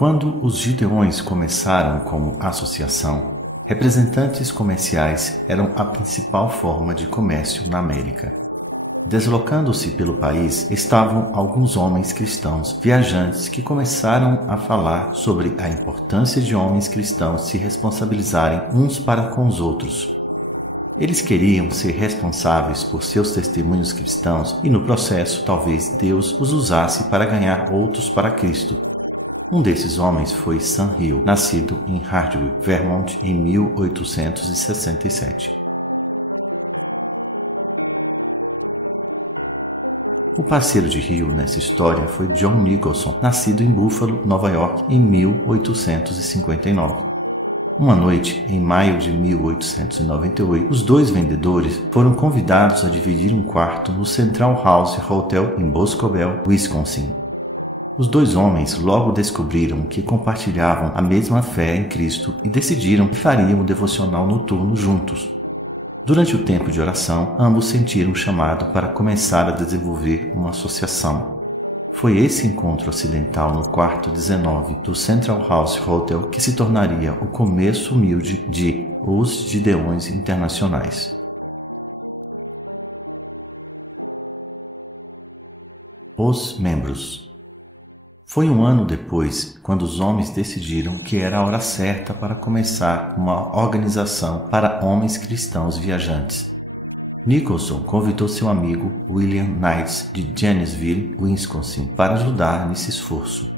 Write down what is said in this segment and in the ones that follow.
Quando os Gideões começaram como associação, representantes comerciais eram a principal forma de comércio na América. Deslocando-se pelo país estavam alguns homens cristãos viajantes que começaram a falar sobre a importância de homens cristãos se responsabilizarem uns para com os outros. Eles queriam ser responsáveis por seus testemunhos cristãos e, no processo, talvez Deus os usasse para ganhar outros para Cristo. Um desses homens foi Sam Hill, nascido em Hardwick, Vermont, em 1867. O parceiro de Hill nessa história foi John Nicholson, nascido em Buffalo, Nova York, em 1859. Uma noite, em maio de 1898, os dois vendedores foram convidados a dividir um quarto no Central House Hotel em Boscobel, Wisconsin. Os dois homens logo descobriram que compartilhavam a mesma fé em Cristo e decidiram que fariam o devocional noturno juntos. Durante o tempo de oração, ambos sentiram um chamado para começar a desenvolver uma associação. Foi esse encontro acidental no quarto 19 do Central House Hotel que se tornaria o começo humilde de Os Gideões Internacionais. Os membros. Foi um ano depois quando os homens decidiram que era a hora certa para começar uma organização para homens cristãos viajantes. Nicholson convidou seu amigo William Knights de Janesville, Wisconsin, para ajudar nesse esforço.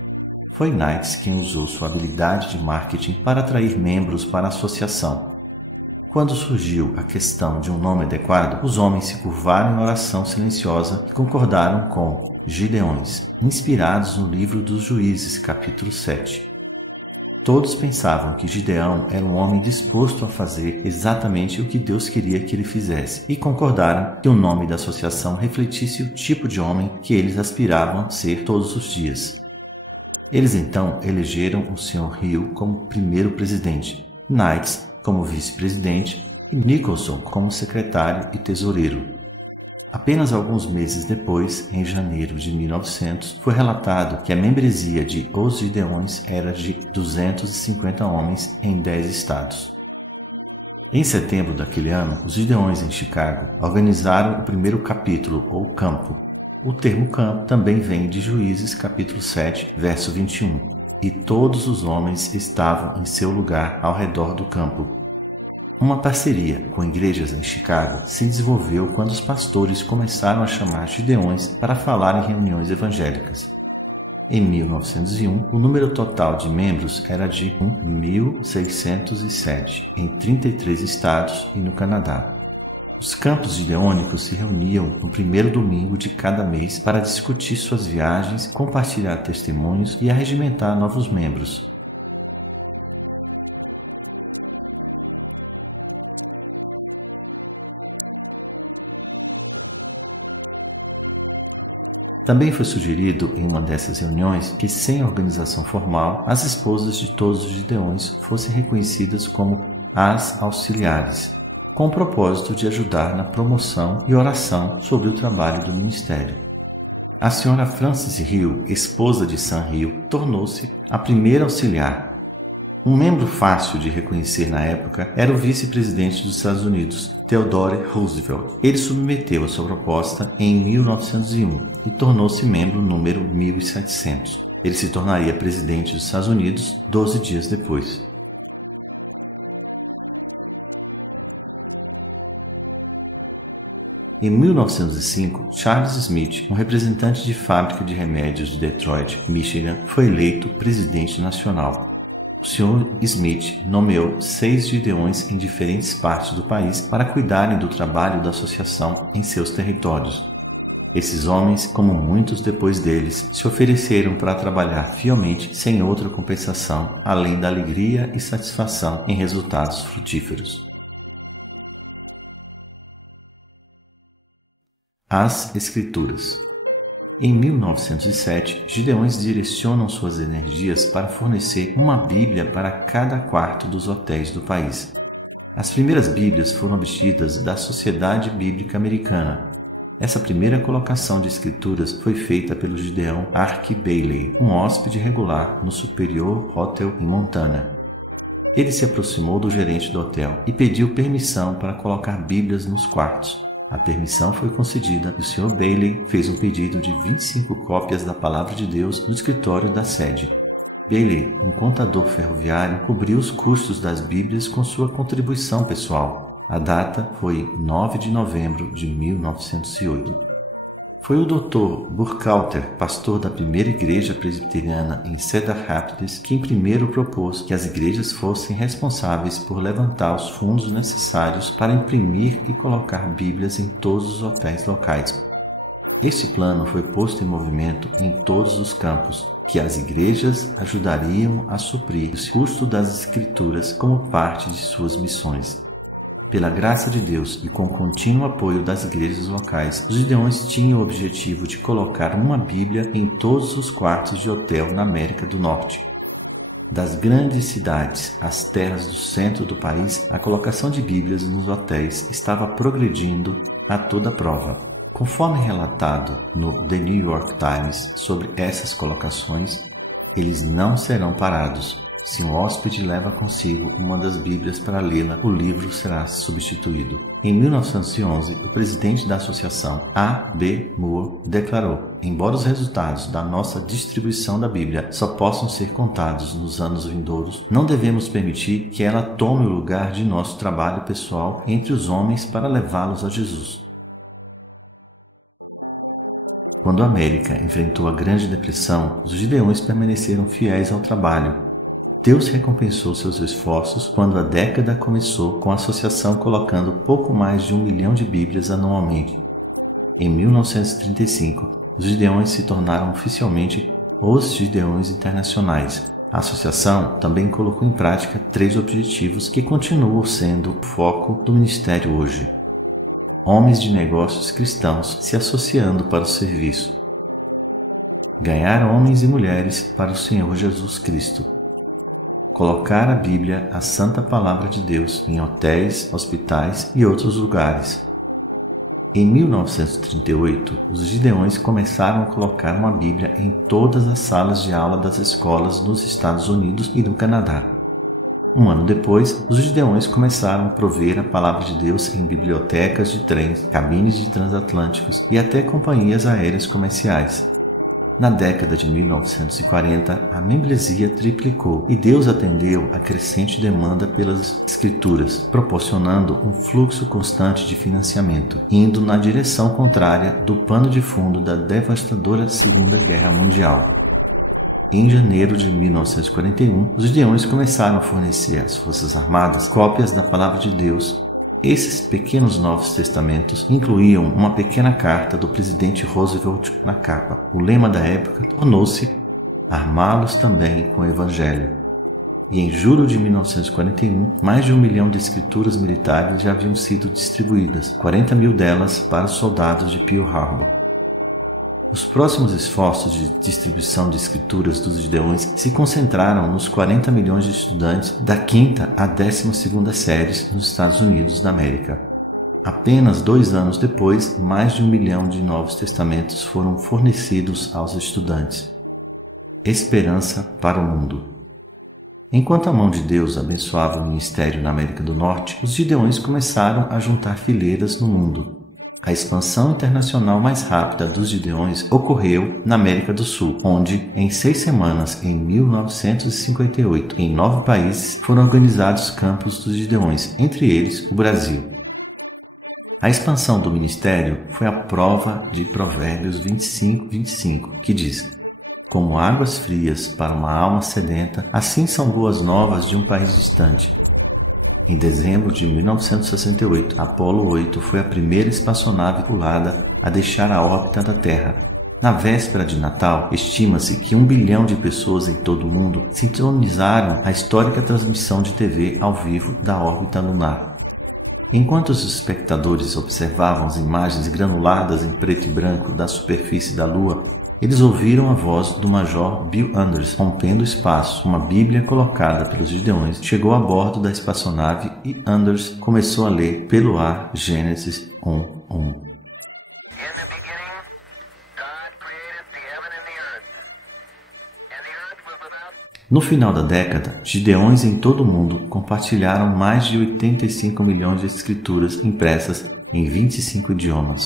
Foi Knights quem usou sua habilidade de marketing para atrair membros para a associação. Quando surgiu a questão de um nome adequado, os homens se curvaram em oração silenciosa e concordaram com Gideões, inspirados no livro dos Juízes, capítulo 7. Todos pensavam que Gideão era um homem disposto a fazer exatamente o que Deus queria que ele fizesse e concordaram que o nome da associação refletisse o tipo de homem que eles aspiravam a ser todos os dias. Eles então elegeram o Sr. Hill como primeiro presidente, Knights como vice-presidente e Nicholson como secretário e tesoureiro. Apenas alguns meses depois, em janeiro de 1900, foi relatado que a membresia de Os Gideões era de 250 homens em 10 estados. Em setembro daquele ano, os Gideões em Chicago organizaram o primeiro capítulo, ou campo. O termo campo também vem de Juízes, capítulo 7, verso 21. E todos os homens estavam em seu lugar ao redor do campo. Uma parceria com igrejas em Chicago se desenvolveu quando os pastores começaram a chamar Gideões para falar em reuniões evangélicas. Em 1901, o número total de membros era de 1.607 em 33 estados e no Canadá. Os campos gideônicos se reuniam no primeiro domingo de cada mês para discutir suas viagens, compartilhar testemunhos e arregimentar novos membros. Também foi sugerido em uma dessas reuniões que, sem organização formal, as esposas de todos os Gideões fossem reconhecidas como as auxiliares, com o propósito de ajudar na promoção e oração sobre o trabalho do ministério. A senhora Frances Hill, esposa de Sam Hill, tornou-se a primeira auxiliar. Um membro fácil de reconhecer na época era o vice-presidente dos Estados Unidos, Theodore Roosevelt. Ele submeteu a sua proposta em 1901 e tornou-se membro número 1700. Ele se tornaria presidente dos Estados Unidos 12 dias depois. Em 1905, Charles Smith, um representante de fábrica de remédios de Detroit, Michigan, foi eleito presidente nacional. O Sr. Smith nomeou 6 gideões em diferentes partes do país para cuidarem do trabalho da associação em seus territórios. Esses homens, como muitos depois deles, se ofereceram para trabalhar fielmente sem outra compensação, além da alegria e satisfação em resultados frutíferos. As Escrituras. Em 1907, Gideões direcionam suas energias para fornecer uma Bíblia para cada quarto dos hotéis do país. As primeiras Bíblias foram obtidas da Sociedade Bíblica Americana. Essa primeira colocação de escrituras foi feita pelo Gideon Ark Bailey, um hóspede regular no Superior Hotel em Montana. Ele se aproximou do gerente do hotel e pediu permissão para colocar bíblias nos quartos. A permissão foi concedida e o Sr. Bailey fez um pedido de 25 cópias da Palavra de Deus no escritório da sede. Bailey, um contador ferroviário, cobriu os custos das bíblias com sua contribuição pessoal. A data foi 9 de novembro de 1908. Foi o Dr. Burkhalter, pastor da primeira igreja presbiteriana em Cedar Rapids, quem primeiro propôs que as igrejas fossem responsáveis por levantar os fundos necessários para imprimir e colocar bíblias em todos os hotéis locais. Este plano foi posto em movimento em todos os campos, que as igrejas ajudariam a suprir o custo das escrituras como parte de suas missões. Pela graça de Deus e com o contínuo apoio das igrejas locais, os gideões tinham o objetivo de colocar uma Bíblia em todos os quartos de hotel na América do Norte. Das grandes cidades às terras do centro do país, a colocação de Bíblias nos hotéis estava progredindo a toda prova. Conforme relatado no The New York Times sobre essas colocações, eles não serão parados. Se um hóspede leva consigo uma das Bíblias para lê-la, o livro será substituído. Em 1911, o presidente da associação, A. B. Moore, declarou: embora os resultados da nossa distribuição da Bíblia só possam ser contados nos anos vindouros, não devemos permitir que ela tome o lugar de nosso trabalho pessoal entre os homens para levá-los a Jesus. Quando a América enfrentou a Grande Depressão, os gideões permaneceram fiéis ao trabalho. Deus recompensou seus esforços quando a década começou, com a associação colocando pouco mais de 1 milhão de Bíblias anualmente. Em 1935, os Gideões se tornaram oficialmente os Gideões Internacionais. A associação também colocou em prática 3 objetivos que continuam sendo o foco do ministério hoje. Homens de negócios cristãos se associando para o serviço. Ganhar homens e mulheres para o Senhor Jesus Cristo. Colocar a Bíblia, a Santa Palavra de Deus, em hotéis, hospitais e outros lugares. Em 1938, os gideões começaram a colocar uma Bíblia em todas as salas de aula das escolas nos Estados Unidos e no Canadá. Um ano depois, os gideões começaram a prover a Palavra de Deus em bibliotecas de trens, cabines de transatlânticos e até companhias aéreas comerciais. Na década de 1940, a membresia triplicou e Deus atendeu a crescente demanda pelas Escrituras, proporcionando um fluxo constante de financiamento, indo na direção contrária do pano de fundo da devastadora Segunda Guerra Mundial. Em janeiro de 1941, os gideões começaram a fornecer às Forças Armadas cópias da Palavra de Deus. Esses pequenos Novos Testamentos incluíam uma pequena carta do presidente Roosevelt na capa. O lema da época tornou-se "Armá-los também com o Evangelho". E em julho de 1941, mais de 1 milhão de escrituras militares já haviam sido distribuídas, 40 mil delas para os soldados de Pearl Harbor. Os próximos esforços de distribuição de escrituras dos gideões se concentraram nos 40 milhões de estudantes da 5ª à 12ª séries nos Estados Unidos da América. Apenas 2 anos depois, mais de 1 milhão de Novos Testamentos foram fornecidos aos estudantes. Esperança para o mundo. Enquanto a mão de Deus abençoava o ministério na América do Norte, os gideões começaram a juntar fileiras no mundo. A expansão internacional mais rápida dos gideões ocorreu na América do Sul, onde, em 6 semanas, em 1958, em 9 países, foram organizados campos dos gideões, entre eles o Brasil. A expansão do ministério foi a prova de Provérbios 25:25, que diz: "Como águas frias para uma alma sedenta, assim são boas novas de um país distante." Em dezembro de 1968, Apollo 8 foi a primeira espaçonave tripulada a deixar a órbita da Terra. Na véspera de Natal, estima-se que 1 bilhão de pessoas em todo o mundo sintonizaram a histórica transmissão de TV ao vivo da órbita lunar. Enquanto os espectadores observavam as imagens granuladas em preto e branco da superfície da Lua, eles ouviram a voz do Major Bill Anders rompendo o espaço. Uma Bíblia colocada pelos gideões chegou a bordo da espaçonave e Anders começou a ler pelo ar Gênesis 1:1. No final da década, gideões em todo o mundo compartilharam mais de 85 milhões de escrituras impressas em 25 idiomas.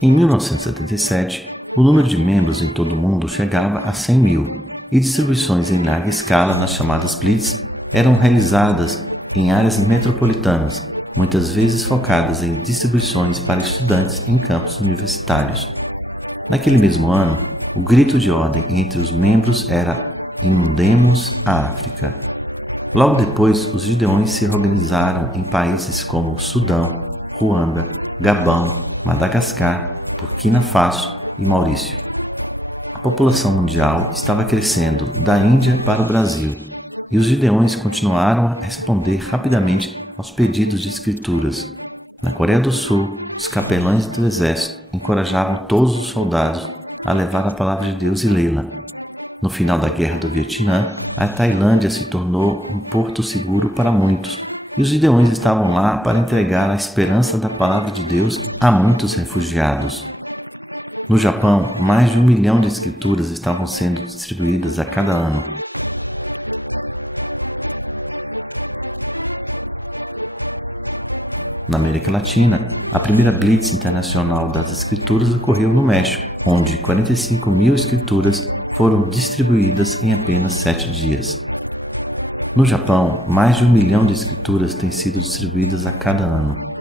Em 1977, o número de membros em todo o mundo chegava a 100 mil, e distribuições em larga escala nas chamadas Blitz eram realizadas em áreas metropolitanas, muitas vezes focadas em distribuições para estudantes em campos universitários. Naquele mesmo ano, o grito de ordem entre os membros era "Inundemos a África". Logo depois, os gideões se organizaram em países como Sudão, Ruanda, Gabão, Madagascar, Burkina Faso e Maurício. A população mundial estava crescendo da Índia para o Brasil, e os gideões continuaram a responder rapidamente aos pedidos de escrituras. Na Coreia do Sul, os capelães do exército encorajavam todos os soldados a levar a palavra de Deus e lê-la. No final da Guerra do Vietnã, a Tailândia se tornou um porto seguro para muitos, e os gideões estavam lá para entregar a esperança da palavra de Deus a muitos refugiados. No Japão, mais de 1 milhão de escrituras estavam sendo distribuídas a cada ano. Na América Latina, a primeira Blitz Internacional das Escrituras ocorreu no México, onde 45 mil escrituras foram distribuídas em apenas 7 dias. No Japão, mais de 1 milhão de escrituras têm sido distribuídas a cada ano.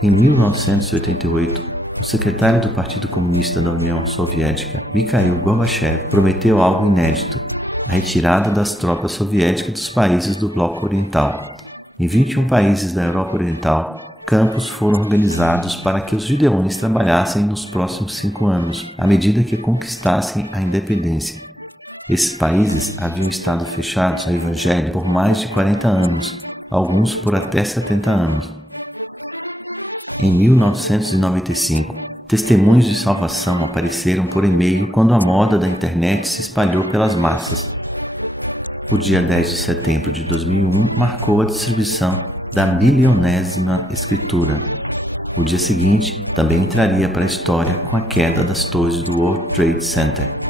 Em 1988, o secretário do Partido Comunista da União Soviética, Mikhail Gorbachev, prometeu algo inédito: a retirada das tropas soviéticas dos países do Bloco Oriental. Em 21 países da Europa Oriental, campos foram organizados para que os gideões trabalhassem nos próximos 5 anos, à medida que conquistassem a independência. Esses países haviam estado fechados ao Evangelho por mais de 40 anos, alguns por até 70 anos. Em 1995, testemunhos de salvação apareceram por e-mail quando a moda da internet se espalhou pelas massas. O dia 10 de setembro de 2001 marcou a distribuição da 1000ª escritura. O dia seguinte também entraria para a história com a queda das torres do World Trade Center.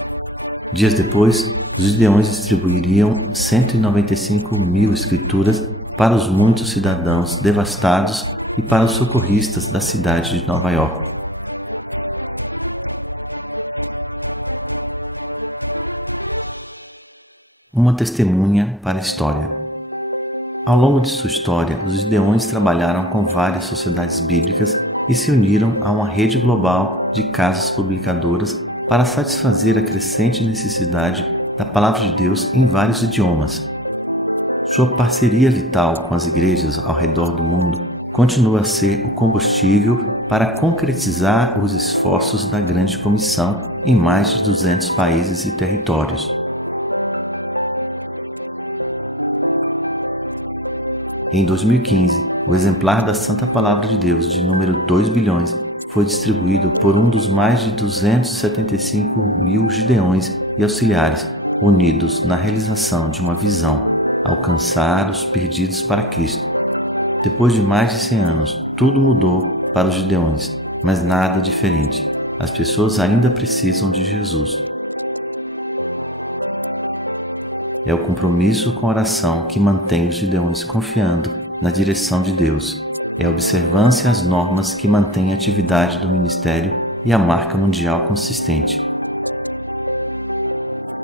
Dias depois, os gideões distribuiriam 195 mil escrituras para os muitos cidadãos devastados e para os socorristas da cidade de Nova York. Uma testemunha para a história. Ao longo de sua história, os gideões trabalharam com várias sociedades bíblicas e se uniram a uma rede global de casas publicadoras para satisfazer a crescente necessidade da palavra de Deus em vários idiomas. Sua parceria vital com as igrejas ao redor do mundo continua a ser o combustível para concretizar os esforços da Grande Comissão em mais de 200 países e territórios. Em 2015, o exemplar da Santa Palavra de Deus, de número 2 bilhões, foi distribuído por um dos mais de 275 mil gideões e auxiliares unidos na realização de uma visão: alcançar os perdidos para Cristo. Depois de mais de 100 anos, tudo mudou para os gideões, mas nada diferente. As pessoas ainda precisam de Jesus. É o compromisso com a oração que mantém os gideões confiando na direção de Deus. É a observância às normas que mantém a atividade do ministério e a marca mundial consistente.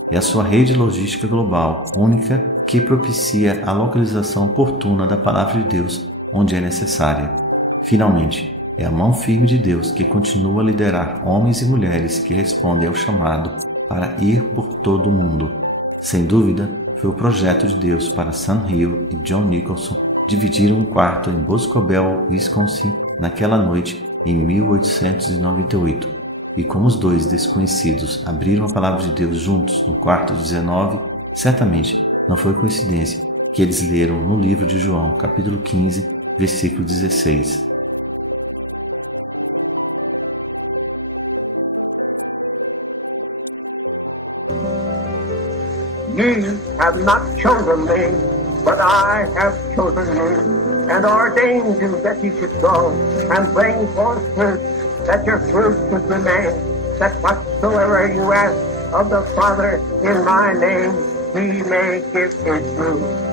É a sua rede logística global, única, que propicia a localização oportuna da palavra de Deus onde é necessária. Finalmente, é a mão firme de Deus que continua a liderar homens e mulheres que respondem ao chamado para ir por todo o mundo. Sem dúvida, foi o projeto de Deus para Sam Hill e John Nicholson dividiram um quarto em Boscobel, Wisconsin, naquela noite em 1898. E como os dois desconhecidos abriram a palavra de Deus juntos no quarto 19, certamente não foi coincidência que eles leram no livro de João, capítulo 15, versículo 16. Ye have not chosen me, but I have chosen you, and ordained you that ye should go, and bring forth fruit, that your fruit should remain, that whatsoever you ask of the Father in my name, he may give his fruit.